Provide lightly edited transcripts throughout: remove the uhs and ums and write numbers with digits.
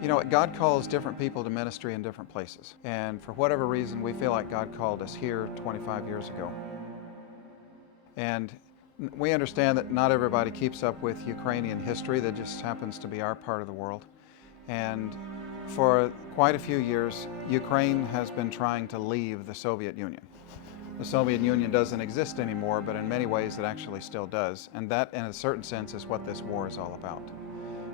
You know, God calls different people to ministry in different places. And for whatever reason, we feel like God called us here 25 years ago. And we understand that not everybody keeps up with Ukrainian history. That just happens to be our part of the world. And for quite a few years, Ukraine has been trying to leave the Soviet Union. The Soviet Union doesn't exist anymore, but in many ways it actually still does. And that, in a certain sense, is what this war is all about.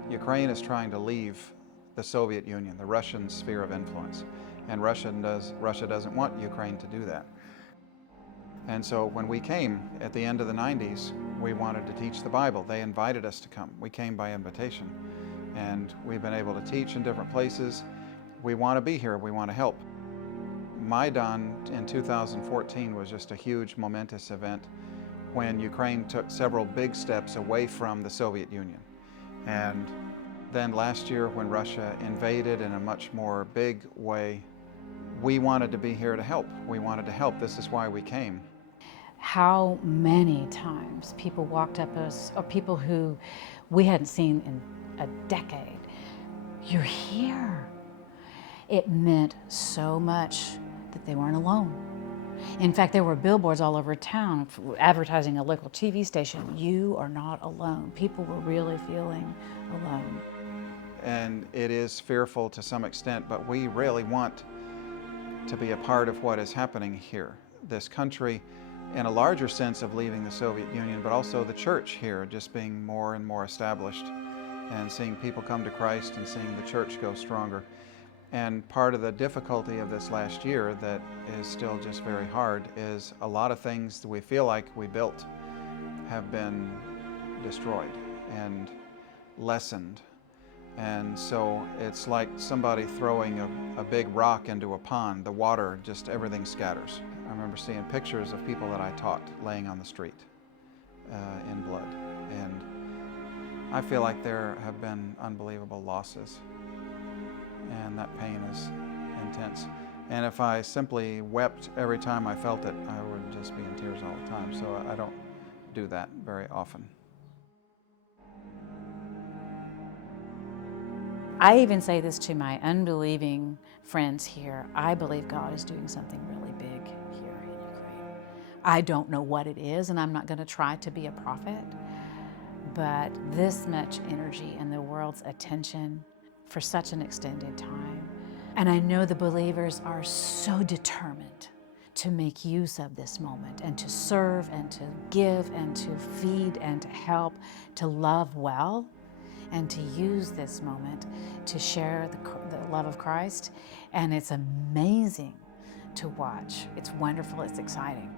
Ukraine is trying to leave the Soviet Union, the Russian sphere of influence. And Russia doesn't want Ukraine to do that. And so when we came at the end of the 90s, we wanted to teach the Bible. They invited us to come. We came by invitation. And we've been able to teach in different places. We want to be here. We want to help. Maidan in 2014 was just a huge momentous event when Ukraine took several big steps away from the Soviet Union. And then last year when Russia invaded in a much more big way, we wanted to be here to help. We wanted to help. This is why we came. How many times people walked up us, or people who we hadn't seen in a decade. You're here. It meant so much that they weren't alone. In fact, there were billboards all over town advertising a local TV station. You are not alone. People were really feeling alone. And it is fearful to some extent, but we really want to be a part of what is happening here. This country, in a larger sense of leaving the Soviet Union, but also the church here just being more and more established and seeing people come to Christ and seeing the church go stronger. And part of the difficulty of this last year that is still just very hard is a lot of things that we feel like we built have been destroyed and lessened. And so it's like somebody throwing a big rock into a pond. The water, just everything scatters. I remember seeing pictures of people that I taught laying on the street in blood. And I feel like there have been unbelievable losses. And that pain is intense. And if I simply wept every time I felt it, I would just be in tears all the time. So I don't do that very often. I even say this to my unbelieving friends here. I believe God is doing something really big here in Ukraine. I don't know what it is, and I'm not going to try to be a prophet, but this much energy and the world's attention for such an extended time. And I know the believers are so determined to make use of this moment and to serve and to give and to feed and to help, to love well, and to use this moment to share the love of Christ. And it's amazing to watch. It's wonderful, it's exciting.